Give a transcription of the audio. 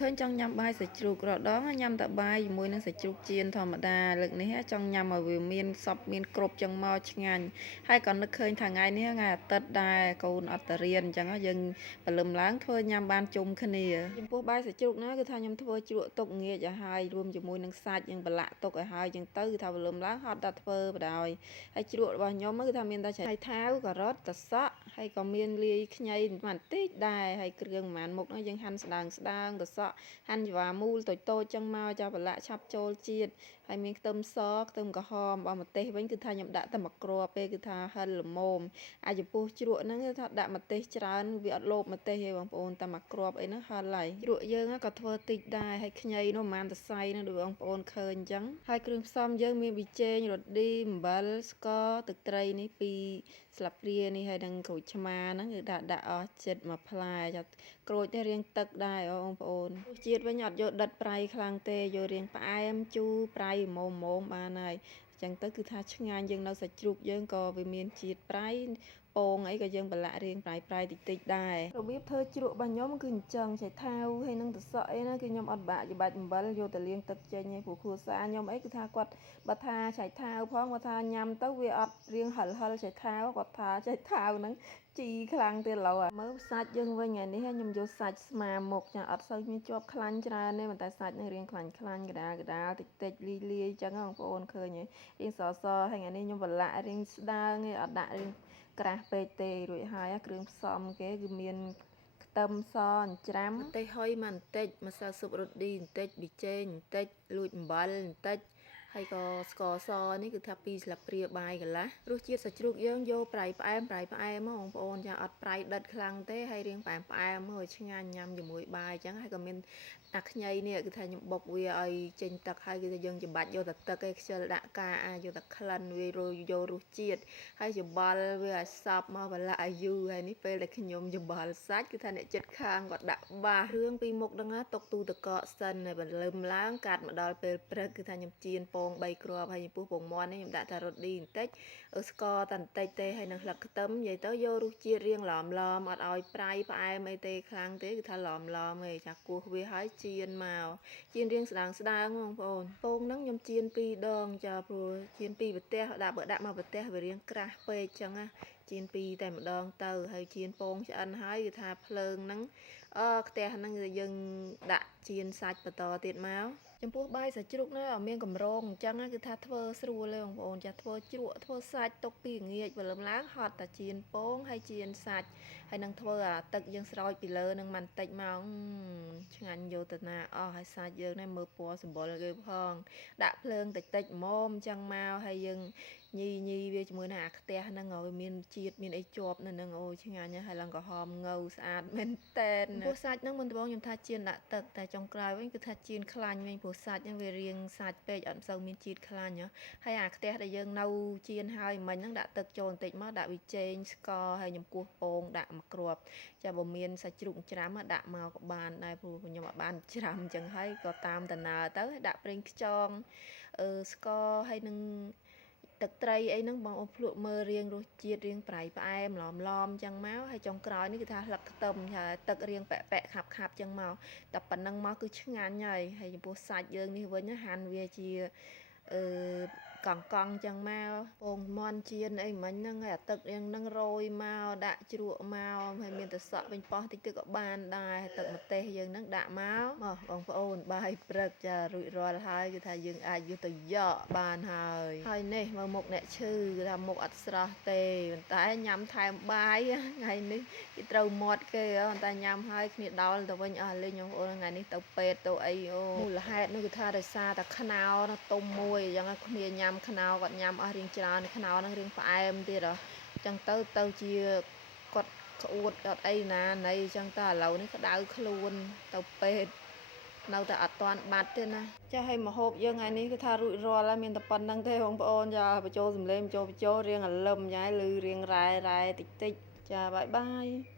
ឃើញចង់ញ៉ាំបាយសាច់ជ្រូករដងញ៉ាំតែបាយជាមួយនឹងសាច់ជ្រូកចៀនធម្មតាលើកនេះចង់ញ៉ាំឲ្យវាមានសពមានគ្រប់ចឹងមកឆ្ងាញ់ហើយក៏នឹកឃើញថាថ្ងៃនេះថ្ងៃអាទិត្យដែរកូនអត់ទៅរៀនអញ្ចឹងយើងព្រលឹមឡើងធ្វើញ៉ាំបានជុំគ្នាចំពោះបាយសាច់ជ្រូកណាគឺថាខ្ញុំធ្វើជ្រក់ទុកងាកឲ្យហើយរួមជាមួយនឹងសាច់យើងប្រឡាក់ទុកឲ្យហើយអញ្ចឹងទៅគឺថាព្រលឹមឡើងហត់ដល់ធ្វើបដ ாய் ហើយជ្រក់របស់ខ្ញុំគឺថាមានតែឆៃថាវការ៉ុតតសក់ហើយក៏មានលាយខ្ញីបន្តិចដែរហើយគ្រឿងប្រហែលមុខហ្នឹងយើងហាន់ស្ដើងតសក់ហាន់ច្វាមូលតូចៗចឹងមកចាប្រឡាក់ឆាប់ចូលជាតិហើយមានខ្ទឹមសខ្ទឹមក្រហមបោះម្ទេសវិញគឺថាខ្ញុំដាក់តែមួយគ្រាប់ពេលគឺថាហិនល្មមអាចចំពោះជ្រក់ហ្នឹងគឺថាដាក់ម្ទេសច្រើនវាអត់លោកម្ទេសទេបងប្អូនតែមួយគ្រាប់អីហ្នឹងហិនហើយជ្រក់យើងក៏ធ្វើតិចដែរហើយខ្ញីនោះប្រហែលតសៃហ្នឹងដូចបងប្អូនឃើញអញ្ចឹងហើយគ្រឿងផ្សំយើងមានប៊ីចេងរ៉ូឌីអំបិលស្ករទឹកត្រីនេះ2ស្លាបព្រានេះហើយនឹងក្រូចឆ្មាហ្នឹងគឺដាក់អស់ចិត្តមួយផ្លែចាក្រូចនេះរាងទឹកដែរបងប្អូនរសជាតិវិញអត់យកដិតប្រៃខ្លាំងទេយករាងផ្អែមជូរប្រៃម៉មបានហើយអញ្ចឹងទៅគឺថាឆ្ងាញ់យើងនៅសាច់ជ្រូកយើងក៏វាមានជាតិប្រៃពងអីក៏យើងប្រឡាក់រៀងប្រៃតិចដែររបៀបធ្វើជ្រក់របស់ខ្ញុំគឺអញ្ចឹងឆៃថាវហើយនឹងតសក់អីណាគឺខ្ញុំអត់បាក់ច្បាច់អំបិលយកទៅលាងទឹកចេញឯងព្រោះគ្រួសារខ្ញុំអីគឺថាគាត់បើថាឆៃថាវផងគាត់ថាញ៉ាំទៅវាអត់រៀងហិលឆៃថាវគាត់ថាឆៃថាវហ្នឹងជីខ្លាំងទៀតឡូវមើលសាច់យើងវិញថ្ងៃនេះខ្ញុំយកសាច់ស្មាមុខចាអត់សូវមានជាប់ខ្លាញ់ច្រើនទេប៉ុន្តែសាច់នឹងរៀងខ្លាញ់កដាលតិចលាយចឹងបងប្អូនឃើញទេរៀងសហើយថ្ងៃនេះខ្ញុំប្រឡាក់រៀងស្ដើងឯងអត់ដាក់រៀងក្រាស់ពេកទេរួចហើយគ្រឿងផ្សំគេគឺមានខ្ទឹមសអញ្ច្រាំម្ទេសហុយបន្តិចម្សៅស៊ុបរ៉ូឌីបន្តិចប៊ីចេងបន្តិចលួចអំបិលបន្តិចហើយក៏ស្ករសនេះគឺថា2ស្លាបព្រាបាយកន្លះរសជាតិសាច់ជ្រូកយើងយកប្រៃផ្អែមបងប្អូនចាអត់ប្រៃដិតខ្លាំងទេហើយរៀងផ្អែមមើលឆ្ងាញ់ញ៉ាំជាមួយបាយអញ្ចឹងហើយក៏មានអាខ្ញីនេះគឺថាខ្ញុំបុកវាឲ្យចេញទឹកហើយគឺថាយើងច្របាច់យកតែទឹកឯខ្ជិលដាក់កាយកតែក្លិនវាយករសជាតិហើយច្បល់វាឲ្យសប់មកប្រឡាក់ឲ្យយូរហើយនេះពេលដែលខ្ញុំច្បល់សាច់គឺថាអ្នកចិត្តខាងគាត់ដាក់បាសរឿងពីមុខហ្នឹងទុកទូទឹកកកសិនហើយបន្លឹមឡើងកាត់មកដល់ពេលព្រឹកគឺថាខ្ញុំចៀនពង3គ្រាប់ហើយចំពោះពងមាន់នេះខ្ញុំដាក់តែរ៉ូឌីបន្តិចស្ករតែបន្តិចទេហើយនឹងស្លឹកខ្ទឹមនិយាយទៅយករសជាតិរៀងឡំអត់ឲ្យប្រៃផ្អែមអីទេខ្លាំងទេគឺថាឡំឯងចាគោះវាហើយចៀនមកចៀនរៀងស្ដើងបងប្អូនពងហ្នឹងខ្ញុំចៀន2ដងចាព្រោះចៀន2ប្រទេសដាក់មកប្រទេសវារៀងក្រាស់ពេកចឹងណាចៀន2តែម្ដងទៅហើយចៀនពងឆ្អិនហើយគឺថាភ្លើងហ្នឹងខ្ទះហ្នឹងយើងដាក់ចៀនសាច់បន្តទៀតមកចំពោះបាយសាច់ជ្រូកនេះអត់មានកម្រងអញ្ចឹងគឺថាធ្វើស្រួលទេបងប្អូនចាធ្វើជ្រក់ធ្វើសាច់ទុកពីងាចព្រលឹមឡើងហត់តែចៀនពងហើយចៀនសាច់ហើយនឹងធ្វើអាទឹកយើងស្រោចពីលើនឹងបន្តិចមកឆ្ងាញ់យកទៅណាអស់ហើយសាច់យើងនេះមើលពណ៌សម្បុរគេផងដាក់ភ្លើងតិចម៉មអញ្ចឹងមកហើយយើងញីវាជាមួយនឹងអាខ្ទះហ្នឹងឲ្យមានជាតិមានអីជាប់នៅនឹងអូឆ្ងាញ់ហើយឡើងក្រហមងៅស្អាតមែនតែនពោះសាច់ហ្នឹងមុនដំបូងខ្ញុំថាចៀនដាក់ទឹកតែចុងក្រោយវិញគឺថាចៀនខ្លាញ់វិញព្រោះសាច់ហ្នឹងវារាងសាច់ពេកអត់សូវមានជាតិខ្លាញ់ហើយអាខ្ទះដែលយើងនៅចៀនហើយមិញហ្នឹងដាក់ទឹកចូលបន្តិចមកដាក់វីចេងស្ករហើយញំគោះពងដាក់មួយគ្រាប់ចាបើមានសាច់ជ្រូកច្រាំដាក់មកក៏បានដែរព្រោះខ្ញុំអត់បានច្រាំអញ្ចឹងហើយក៏តាមដំណើរទៅដាក់ប្រេងខ្យងស្ករហើយនឹងទឹកត្រីអីហ្នឹងបងអូនភ្លក់មើលរៀងរសជាតិរៀងប្រៃផ្អែមឡំចឹងមកហើយចុងក្រោយនេះគឺថាស្លឹកខ្ទឹមថាទឹករៀងប៉ែកខាប់ចឹងមកតែប៉ុណ្ណឹងមកគឺឆ្ងាញ់ហើយចំពោះសាច់យើងនេះវិញហាន់វាជាកង់ចឹងមកពងមាន់ចៀនអីមិញហ្នឹងហើយអាទឹករៀងហ្នឹងរោយមកដាក់ជ្រក់មកហើយមានទឹកសក់វិញប៉ោះតិចក៏បានដែរហើយទឹកម្ទេសយើងហ្នឹងដាក់មកបងប្អូនបាយព្រឹកចារួចរាល់ហើយគឺថាយើងអាចយកទៅយកបានហើយនេះមើលមុខអ្នកឈឺគឺថាមុខអត់ស្រស់ទេប៉ុន្តែញ៉ាំថែមបាយថ្ងៃនេះគេត្រូវមាត់គេប៉ុន្តែញ៉ាំហើយគ្នាដោលទៅវិញអស់លេងបងប្អូនថ្ងៃនេះទៅពេទ្យទៅអីអូមូលហេតុនោះគឺថាដោយសារតែខ្នោនោះទុំមួយអញ្ចឹងគ្នាញ៉ាំខ្នោគាត់ញ៉ាំអស់រៀងច្រើនខ្នោនឹងរៀងផ្អែមទៀតអញ្ចឹងទៅជាគាត់ក្អួតអត់អីណាណីអញ្ចឹងតើឥឡូវនេះក្តៅខ្លួនទៅពេទ្យនៅតែអត់ទាន់បាត់ទេណាចាឲ្យមកហូបយើងថ្ងៃនេះគឺថារួចរាល់ហើយមានតែប៉ុណ្្នឹងទេបងប្អូនចាបញ្ចូលសំឡេងបញ្ចូលរៀងអលឹមចាឮរៀងរ៉ែតិចចាបាយបាយ